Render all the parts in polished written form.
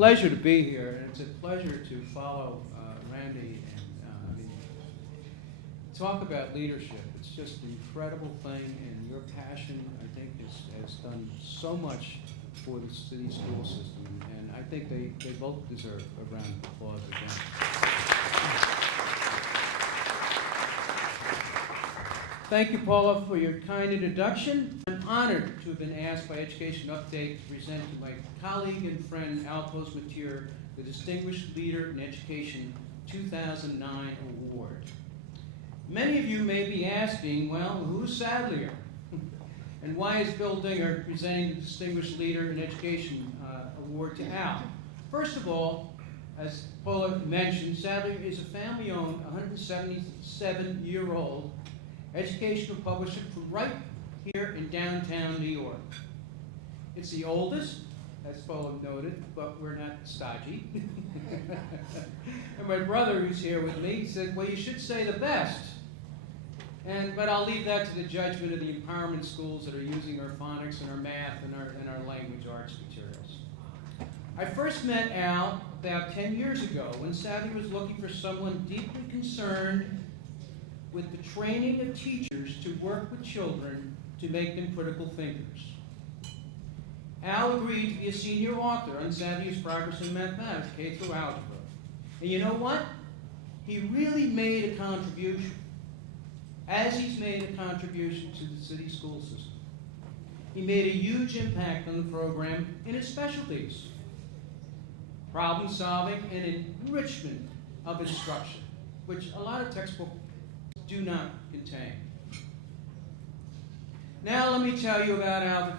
pleasure to be here, and it's a pleasure to follow Randy and talk about leadership. It's just an incredible thing, and your passion, I think, has done so much for the city school system, and I think they both deserve a round of applause again. Thank you, Paula, for your kind introduction. I'm honored to have been asked by Education Update to present to my colleague and friend Al Posamentier the Distinguished Leader in Education 2009 Award. Many of you may be asking, well, who's Sadlier? And why is Bill Dinger presenting the Distinguished Leader in Education Award to Al? First of all, as Paula mentioned, Sadlier is a family-owned, 177-year-old educational publisher from right here in downtown New York. It's the oldest, as Paula noted, but we're not stodgy. And my brother, who's here with me, said, well, you should say the best. But I'll leave that to the judgment of the empowerment schools that are using our phonics and our math and our language arts materials. I first met Al about 10 years ago when Sadlier was looking for someone deeply concerned with the training of teachers to work with children to make them critical thinkers. Al agreed to be a senior author on Sadlier's Progress in Mathematics, K through Algebra. And you know what? He really made a contribution, as he's made a contribution to the city school system. He made a huge impact on the program in its specialties: problem solving and enrichment of instruction, which a lot of textbooks do not contain. Now let me tell you about Alfred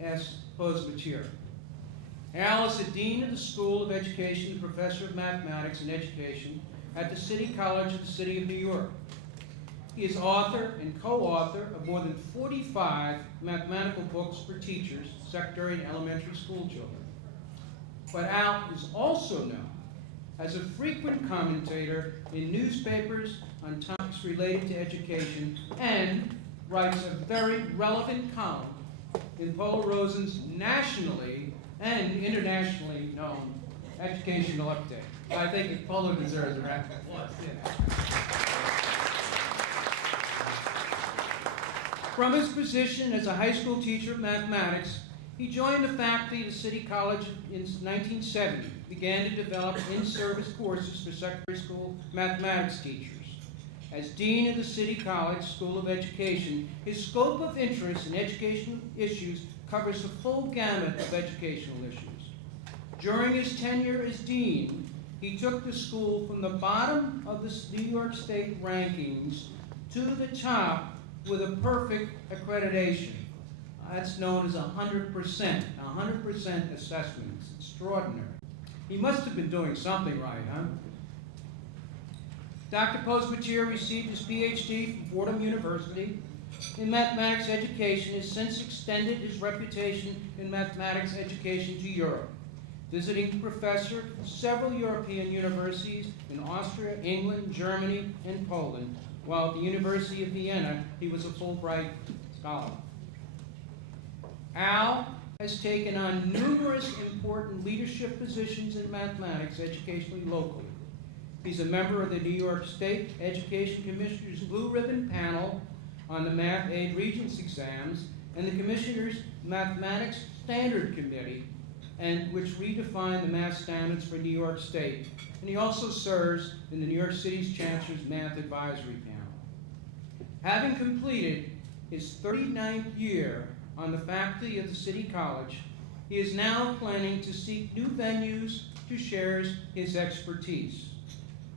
S. Posamentier. Al is the Dean of the School of Education and Professor of Mathematics and Education at the City College of the City of New York. He is author and co-author of more than 45 mathematical books for teachers, secondary and elementary school children. But Al is also known as a frequent commentator in newspapers on topics related to education, and writes a very relevant column in Paul Rosen's nationally and internationally known Educational Update. I think Paula deserves a round of applause. From his position as a high school teacher of mathematics, he joined the faculty of the City College in 1970, began to develop in-service courses for secondary school mathematics teachers. As Dean of the City College School of Education, his scope of interest in educational issues covers the full gamut of educational issues. During his tenure as Dean, he took the school from the bottom of the New York State rankings to the top with a perfect accreditation. That's known as 100%, 100% assessment. It's extraordinary. He must have been doing something right, huh? Dr. Posamentier received his PhD from Fordham University in mathematics education, has since extended his reputation in mathematics education to Europe, visiting professor at several European universities in Austria, England, Germany, and Poland, while at the University of Vienna, he was a Fulbright scholar. Al has taken on numerous important leadership positions in mathematics educationally locally. He's a member of the New York State Education Commissioner's Blue Ribbon Panel on the Math Aid Regents exams and the Commissioner's Mathematics Standard Committee, which redefined the math standards for New York State. And he also serves in the New York City's Chancellor's Math Advisory Panel. Having completed his 39th year on the faculty of the City College, he is now planning to seek new venues to share his expertise.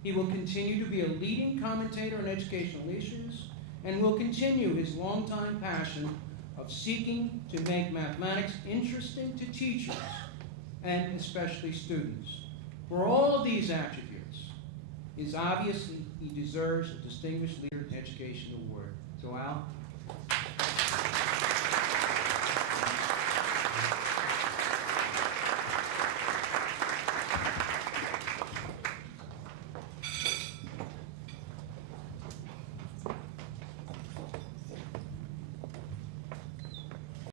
He will continue to be a leading commentator on educational issues and will continue his longtime passion of seeking to make mathematics interesting to teachers and especially students. For all of these attributes, it is obvious he deserves a Distinguished Leader in Education Award. So Al?